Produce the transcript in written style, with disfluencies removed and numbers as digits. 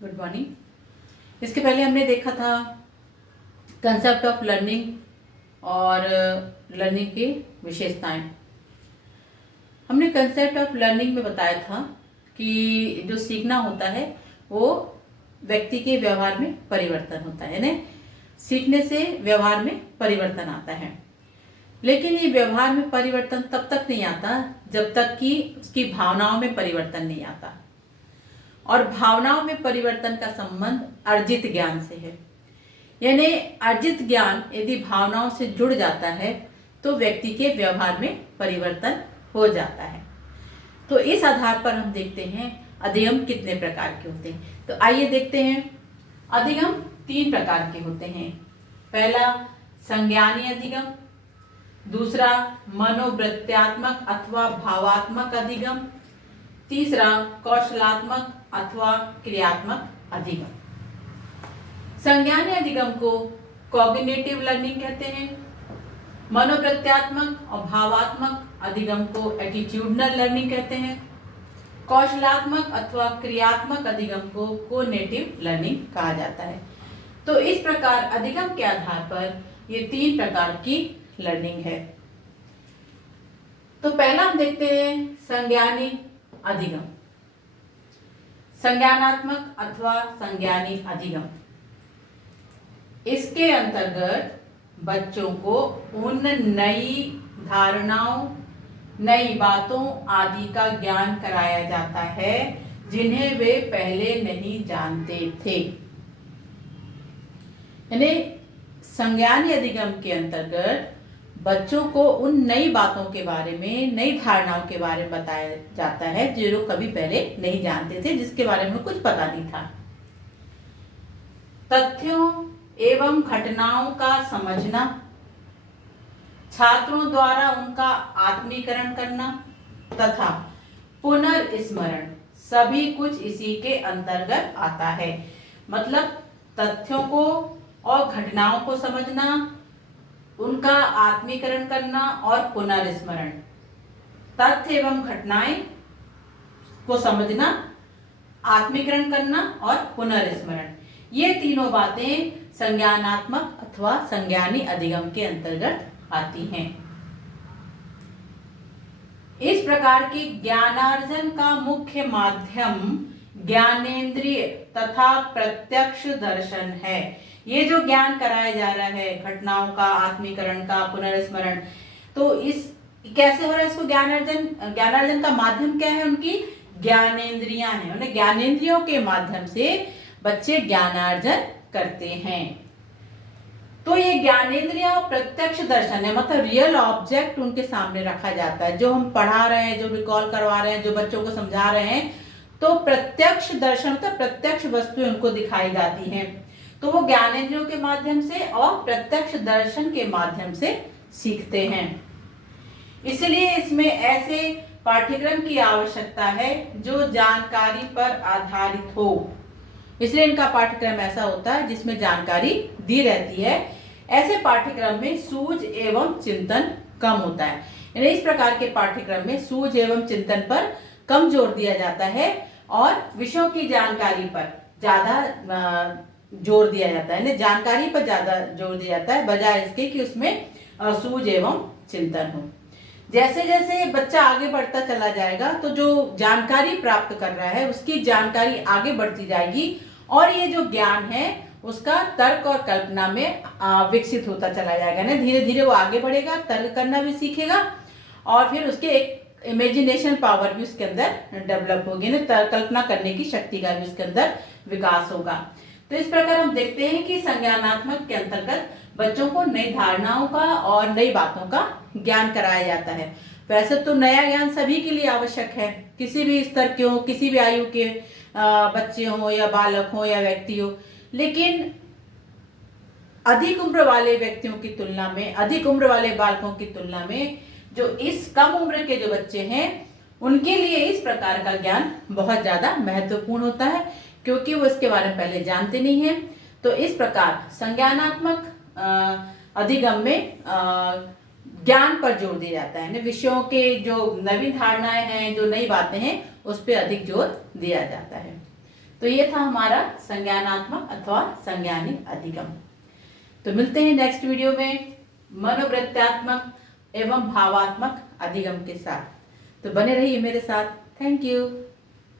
Good morning. इसके पहले हमने देखा था कंसेप्ट ऑफ लर्निंग और लर्निंग की विशेषताएं। हमने कंसेप्ट ऑफ लर्निंग में बताया था कि जो सीखना होता है वो व्यक्ति के व्यवहार में परिवर्तन होता है ना। सीखने से व्यवहार में परिवर्तन आता है, लेकिन ये व्यवहार में परिवर्तन तब तक नहीं आता जब तक कि उसकी भावनाओं में परिवर्तन नहीं आता। और भावनाओं में परिवर्तन का संबंध अर्जित ज्ञान से है। यानी अर्जित ज्ञान यदि भावनाओं से जुड़ जाता है तो व्यक्ति के व्यवहार में परिवर्तन हो जाता है। तो इस आधार पर हम देखते हैं अधिगम कितने प्रकार के होते हैं। तो आइए देखते हैं। अधिगम 3 प्रकार के होते हैं। पहला संज्ञानी अधिगम, दूसरा मनोवृत्त्यात्मक अथवा भावात्मक अधिगम, तीसरा कौशलात्मक अथवा क्रियात्मक अधिगम। संज्ञानी अधिगम को कॉग्निटिव लर्निंग कहते हैं। मनोवृत्त्यात्मक और भावात्मक अधिगम को एटीट्यूडनल लर्निंग कहते हैं। कौशलात्मक अथवा क्रियात्मक अधिगम को कोग्निटिव लर्निंग कहा जाता है। तो इस प्रकार अधिगम के आधार पर ये 3 प्रकार की लर्निंग है। तो पहला हम देखते हैं संज्ञानी अधिगम, संज्ञानात्मक अथवा संज्ञानी अधिगम। इसके अंतर्गत बच्चों को उन नई धारणाओं, नई बातों आदि का ज्ञान कराया जाता है जिन्हें वे पहले नहीं जानते थे। यानी संज्ञानी अधिगम के अंतर्गत बच्चों को उन नई बातों के बारे में, नई धारणाओं के बारे में बताया जाता है जो लोग कभी पहले नहीं जानते थे, जिसके बारे में कुछ पता नहीं था। तथ्यों एवं घटनाओं का समझना, छात्रों द्वारा उनका आत्मीकरण करना तथा पुनर्स्मरण सभी कुछ इसी के अंतर्गत आता है। मतलब तथ्यों को और घटनाओं को समझना, उनका आत्मीकरण करना और पुनर्स्मरण। तथ्य एवं घटनाएं को समझना, आत्मीकरण करना और पुनर्स्मरण, ये तीनों बातें संज्ञानात्मक अथवा संज्ञानी अधिगम के अंतर्गत आती हैं। इस प्रकार के ज्ञानार्जन का मुख्य माध्यम ज्ञानेंद्रिय तथा प्रत्यक्ष दर्शन है। ये जो ज्ञान कराया जा रहा है, घटनाओं का, आत्मीकरण का, पुनर्स्मरण, तो इस कैसे हो रहा है इसको ज्ञानार्जन का माध्यम क्या है? उनकी ज्ञानेंद्रियां हैं। उन्हें ज्ञानेंद्रियों के माध्यम से बच्चे ज्ञानार्जन करते हैं। तो ये ज्ञानेंद्रिय और प्रत्यक्ष दर्शन है, मतलब रियल ऑब्जेक्ट उनके सामने रखा जाता है। जो हम पढ़ा रहे हैं, जो रिकॉल करवा रहे हैं, जो बच्चों को समझा रहे हैं, तो प्रत्यक्ष दर्शन मतलब प्रत्यक्ष वस्तुएं उनको दिखाई जाती हैं। तो वो ज्ञानेंद्रियों के माध्यम से और प्रत्यक्ष दर्शन के माध्यम से सीखते हैं। इसलिए इसमें ऐसे पाठ्यक्रम की आवश्यकता है जो जानकारी पर आधारित हो। इसलिए इनका पाठ्यक्रम ऐसा होता है जिसमें जानकारी दी रहती है। ऐसे पाठ्यक्रम में सूझ एवं चिंतन कम होता है। यानी इस प्रकार के पाठ्यक्रम में सूझ एवं चिंतन पर कम जोर दिया जाता है और विषयों की जानकारी पर ज्यादा जोर दिया जाता है। जानकारी पर ज्यादा जोर दिया जाता है बजाय इसके कि उसमें सूझ एवं चिंतन हो। जैसे जैसे बच्चा आगे बढ़ता चला जाएगा तो जो जानकारी प्राप्त कर रहा है उसकी जानकारी आगे बढ़ती जाएगी और ये जो ज्ञान है उसका तर्क और कल्पना में विकसित होता चला जाएगा ना। धीरे धीरे वो आगे बढ़ेगा, तर्क करना भी सीखेगा और फिर उसके एक इमेजिनेशन पावर भी उसके अंदर डेवलप होगी ना, कल्पना करने की शक्ति का भी उसके अंदर विकास होगा। तो इस प्रकार हम देखते हैं कि संज्ञानात्मक के अंतर्गत बच्चों को नई धारणाओं का और नई बातों का ज्ञान कराया जाता है। वैसे तो नया ज्ञान सभी के लिए आवश्यक है, किसी भी स्तर के हो, किसी भी आयु के बच्चे हो या बालक हो या व्यक्ति हो, लेकिन अधिक उम्र वाले व्यक्तियों की तुलना में, अधिक उम्र वाले बालकों की तुलना में जो इस कम उम्र के जो बच्चे हैं उनके लिए इस प्रकार का ज्ञान बहुत ज्यादा महत्वपूर्ण होता है, क्योंकि वो इसके बारे में पहले जानते नहीं है। तो इस प्रकार संज्ञानात्मक अधिगम में ज्ञान पर जोर दिया जाता है, विषयों के जो नवीन धारणाएं हैं, जो नई बातें हैं, उस पर अधिक जोर दिया जाता है। तो ये था हमारा संज्ञानात्मक अथवा संज्ञानिक अधिगम। तो मिलते हैं नेक्स्ट वीडियो में मनोवृत्त्यात्मक एवं भावात्मक अधिगम के साथ। तो बने रहिए मेरे साथ। Thank you.